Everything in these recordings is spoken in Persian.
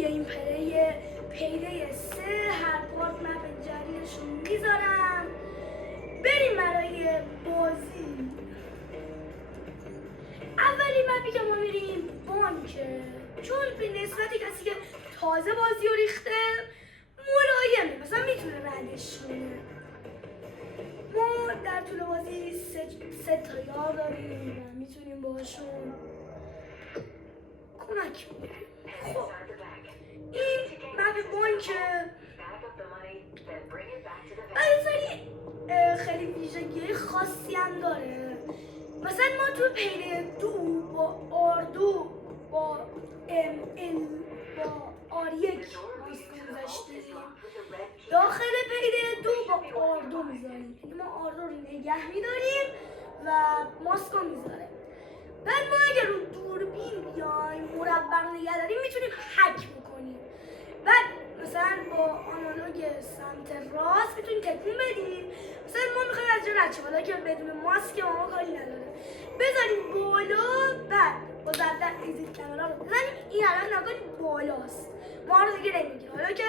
گیم پیده 3 هر پارت مپ جدیدشون میذارم. بریم برای بازی. اولی مپی که ما میریم بانکه، چون به نسبت کسی که تازه بازی رو ریخته ملایمه، مثلا میتونه ردش کنه. ما در طول بازی سه تا یار داریم و میتونیم باشون کمک کنیم. خب این مپ بانکه خیلی ویژگی خاصی هم داره. مثلا ما تو پیله 2 با آردو با آر1 گذاشتیم، داخل پیله 2 با آردو میذاریم، یعنی ما آردو رو نگه میداریم و ماسکو میذاره. بعد ما اگر رو دوربین بیایم مربع رو نگه داریم میتونیم هک بکنیم. بعد مثلا با آنالوگ سمت راست میتونیم تکون بدیم. مثلا ما میخوایم از جا رد شیم، حالا که بدون ماسک ما کاری نداره، بذاریم بالا، بعد با ضربت ایزید کاملا رو بزنیم. این الان نگاه بالاست، ما رو دیگه نمیگیره، حالا که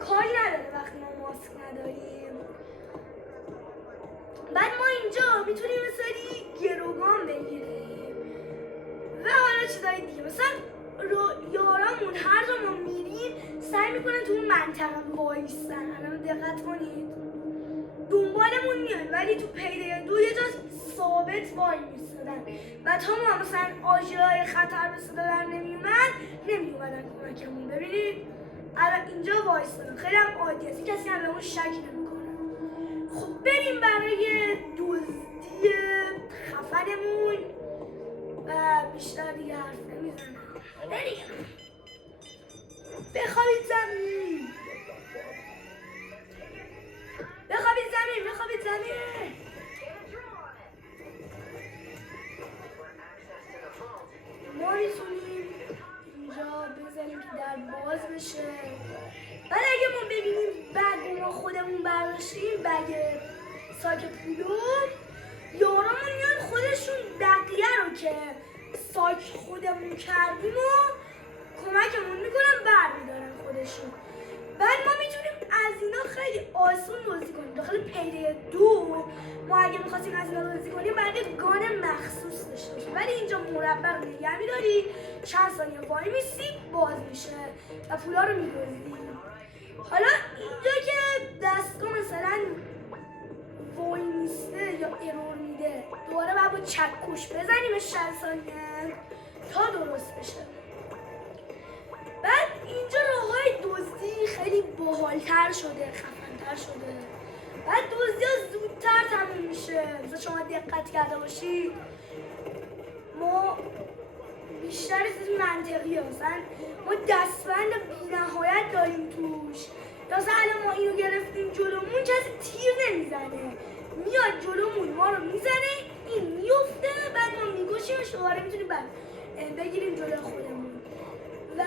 کاری نداره وقتی ما ماسک نداریم. بعد ما اینجا میتونیم مثلا گروگان بگیریم و حالا چیزای دیگه. مثلا یارامون هر جا ما میریم سعی میکنن تو اون منطقه وایستن. الان دقت کنید دنبالمون میان، ولی تو پیله 2 یه جا ثابت وای میستادن و تا ما مثلا آژیرهای خطر به صدا در نمیومدن کمکمون. ببینید الان اینجا وایستادن، خیلی هم عادیه، کسی هم به اون شک نمیکنه. خب بریم برای دزدی خفنمون و بیشتر دیگه حرف نمیزنم. بریم. بخوابید زمین، بخوابید زمین، بخوابید زمین. ما میتونیم اینجا بزنیم که در باز بشه. بعد اگه ما ببینیم بگ ما خودمون برداشتیم، بگ ساک پولور، یارامون میان خودشون بقیه رو که ساک خودمون کردیم و کمکمون میکنن برمیدارن خودشون. بعد ما میتونیم از اینا خیلی آسون بازی کنیم. داخل پیله 2 ما اگه میخواستیم از اینا بازی کنیم باید یک گان مخصوص داشته باشیم، ولی اینجا مربع رو نگه میداری، چند ثانیه وای میسی باز میشه و پولا رو میدزدی. حالا اینجا که دستگاه مثلا وای میسته یا ارور میده، دوباره باید با چکش بزنیمش چند ثانیه تا درست بشه. بعد اینجا راههای دزدی خیلی باحال‌تر شده، خفن‌تر شده. بعد دزدی ها زودتر تموم میشه. مثلا شما دقت کرده باشید ما بیشتر چیز منطقی هست. مثلا ما دستبند بی‌نهایت داریم توش. مثلا الان ما اینو گرفتیم جلومون، کسی تیر نمیزنه، میاد جلومون ما رو میزنه، این میفته، بعد ما میکشیمش، دوباره میتونیم بگیریم جلو خودمون. و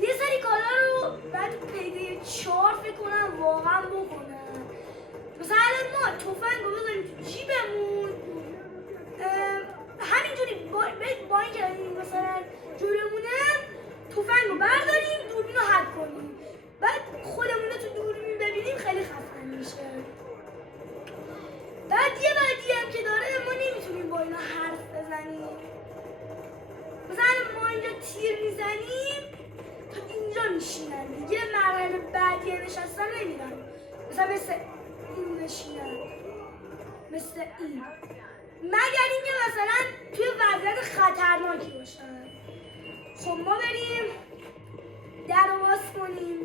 یه سری کارا رو بعد پیده 4 فکر کنم واقعا بکنن. مثلا ما تفنگ رو بذاریم تو جیبمون، همینجوری با این که مثلا جلومونه تفنگ رو برداریم، دوربین رو حک کنیم، بعد خودمون رو تو دوربین ببینیم، خیلی خفن میشه. بعد یه بعدی هم که داره، ما نمیتونیم با اینا حرف بزنیم. مثلا ما اینجا تیر میزنیم تا اینجا میشینن، دیگه مرحله بعدی نشستن نمیدن، مثل این نشینن، مثل این، مگر اینکه مثلا توی وضعیت خطرناکی باشن. خب ما بریم در رو باز کنیم،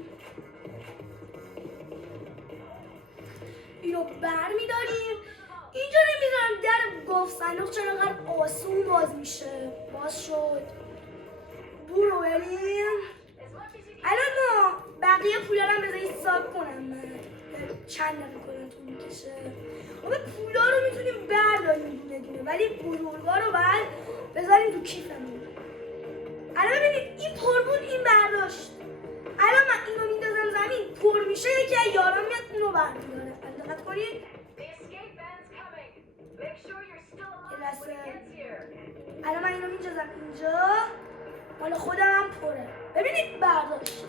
اینو بر میداریم. اینجا نمیدونم در گفت صندوق چرا انقدر آسون باز میشه. باز شد، برو بریم. الان ما بقیه پولا رو هم بذارید حساب کنم من چند دقیقه طول میکشه. ما پولا رو میتونیم برداریم دونه دونه، ولی بزرگا رو باید بذاریم تو کیفمون. الان ببینید این پر بود، این برداشت. الان من اینو میندازم زمین، پر میشه، یکی از یاران میاد اونو برمیداره. دقت کنید. الان من اینو میندازم اینجا، مال خودم هم پره. ببینید برداشت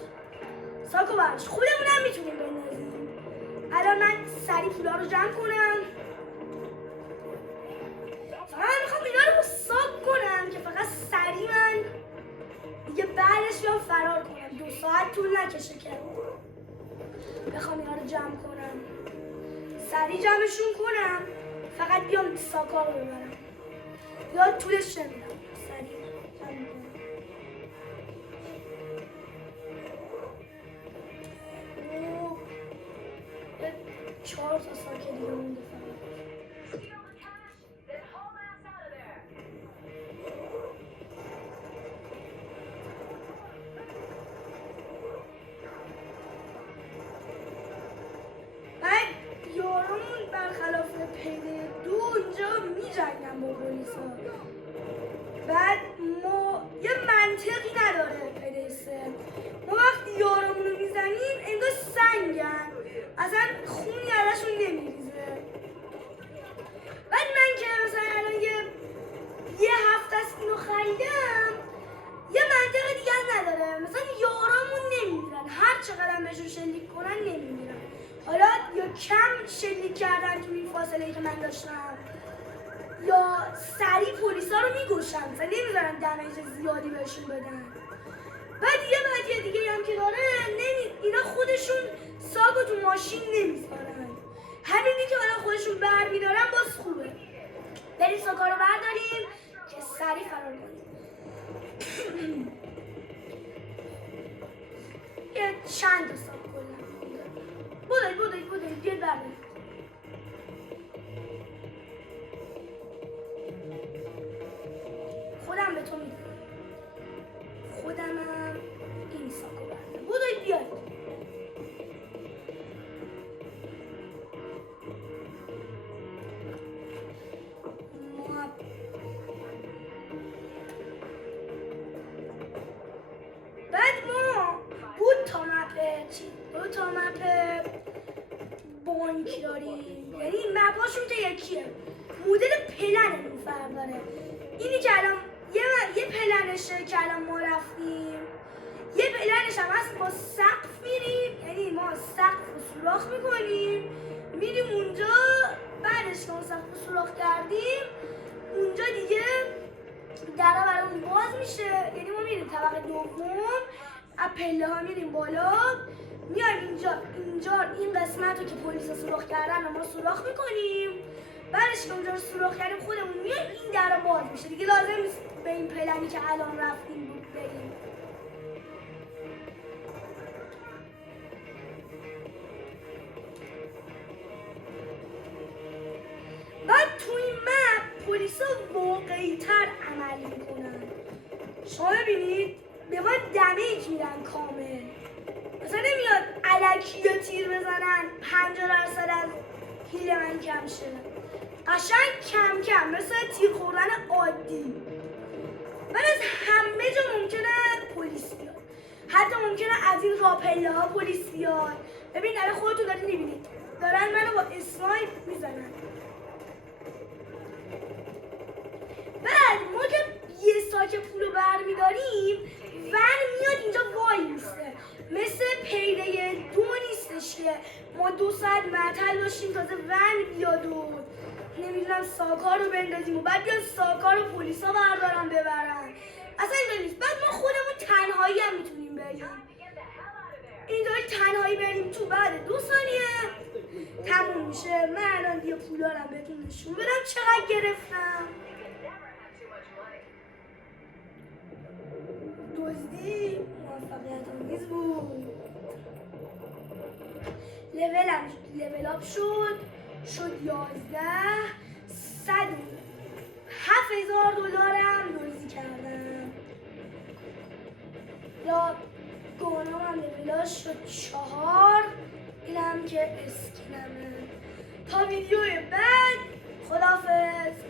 ساکو برداشت، خودمون هم میتونیم بندازیم. الان من سریع پولا رو جمع کنم. فقط من میخوام اینا رو ساک کنم که فقط سریع من دیگه بعدش بیام فرار کنم. 2 ساعت طول نکشه که بخوام اینا رو جمع کنم. سریع جمعشون کنم، فقط بیام ساکا رو ببرم. یا طولش نمیدم، سریع جمع کنم. 4 تا ساکه دیگه مونده فقط. برخلاف پیده 2 اینجا می‌جنگن با پلیسا. بعد ما یه منطقی نداره پیده 3. ما وقتی یارمون رو میزنیم انگار سنگن، اصلا خونی ازشون نمیریزه. بعد من که مثلا الان یه هفته است اینو خریدم، یه منطقه دیگه نداره. مثلا یارمون نمیمیرن، هر چقدر بهشون شلیک کنن نمیمیرن. حالا یا کم شلیک کردن تو این فاصله که من داشتم، یا سریع پلیسا رو میگوشن، مثلا نمیذارن دمیج زیادی بهشون بدن. بعد یه بدیه دیگه هم که داره، اینا خودشون ساگو تو ماشین نمیذارن. همینی که حالا خودشون برمیدارن باز خوبه. بریم ساگا رو برداریم که سریع فرار کنیم. یه چند تا ساگ کنیم. بودید بیاد برداریم. خودم به تو میدم. خودمم این ساکو بردارم. بودید بیاد. دو تا مپ بانک داریم، یعنی مپاشون که یکیه، مدل پلنمون فرق داره. اینی که الان یه پلنشه که الان ما رفتیم، یه پلنش هم هست با سقف میریم، یعنی ما سقف رو سوراخ میکنیم میریم اونجا، بعدش که ما سقف رو سوراخ کردیم اونجا دیگه درها برامون باز میشه، یعنی ما میریم طبقه دوم، از پله ها میریم بالا، میایم اینجا این قسمت رو که پلیسا سوراخ کردن و ما سوراخ میکنیم، بعدش که اونجا رو سوراخ کردیم خودمون میایم این در باز میشه دیگه، لازم نیست به این پلنی که الان رفتیم بود بریم. بعد تو این مپ پلیسا واقعی تر عمل میکنن. شما ببینید به ما دمیج میدن کامل، مثلا نمیاد الکی یا تیر بزنن 50% از هیل من کم شه، قشنگ کم کم مثل تیر خوردن عادی. بعد از همه جا ممکنه پلیس بیاد، حتی ممکنه از این راپله ها پلیس بیاد. ببین الان خودتون دارید میبینید دارن منو با اسنایپ میزنن. بعد ما که یه ساک پول رو برمیداریم ون میاد اینجا وای میسته، مثل پیله 2 نیستش که ما 2 ساعت معطل باشیم تازه ون بیاد و نمیدونم ساکا رو بندازیم و بعد بیان ساکا رو پلیسا بردارن ببرن. اصلا اینجا نیست. بعد ما خودمون تنهایی هم میتونیم بریم، اینطوری تنهایی بریم تو، بعد 2 ثانیه تموم میشه. من الان دیگه پولا رو بهتون نشون بدم چقدر گرفتم. دزدی موفقیت آمیز بود. لول اپ شد 11. 7000 دلارم دزدی کردم. یا گونام هم لولاش شد 4. اینم که اسکینمه. تا ویدیو بعد خداحافظ.